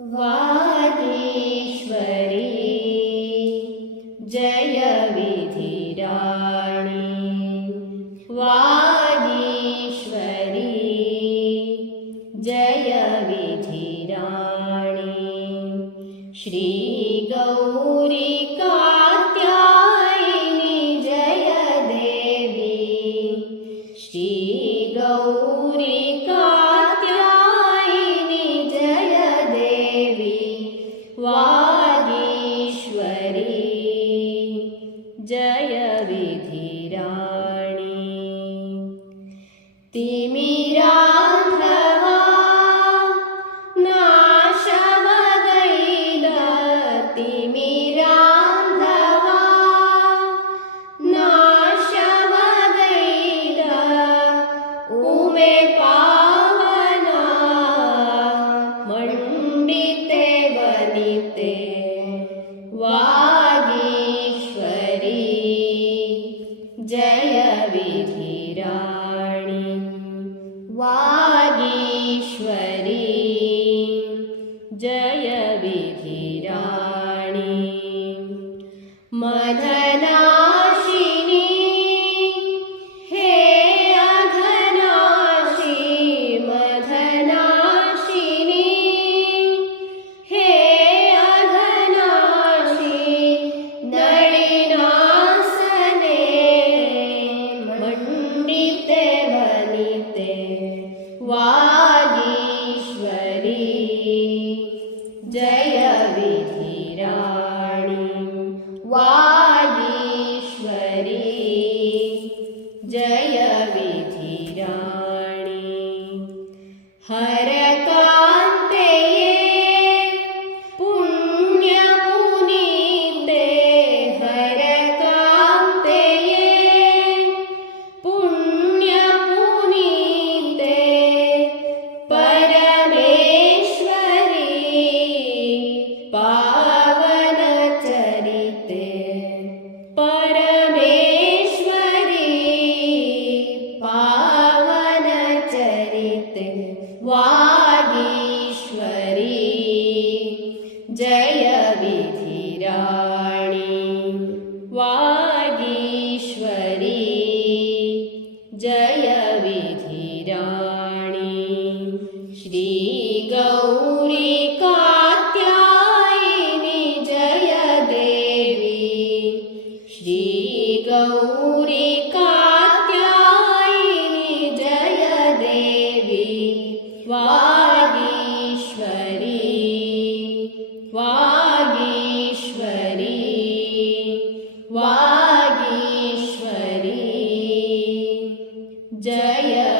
वागीश्वरी। जय विधिराणि। वागीश्वरी। जय विधिराणि। श्रीगौरी कात्यायिनि जय देवी। श्रीगौरी विधिराणि तिमिरान्धवा नाशवगैद उमे पावना मण्डिते वनिते जय विधिराणि वागीश्वरी जय विधिराणि मदनाशिनी जय विधिराणि हरकान्तेये विधिराणि। वागीश्वरी जय विधिराणि। श्रीगौरी कात्यायिनि जय देवी। श्रीगौरी कात्यायिनि जय देवी। वागीश्वरी जय विधिरा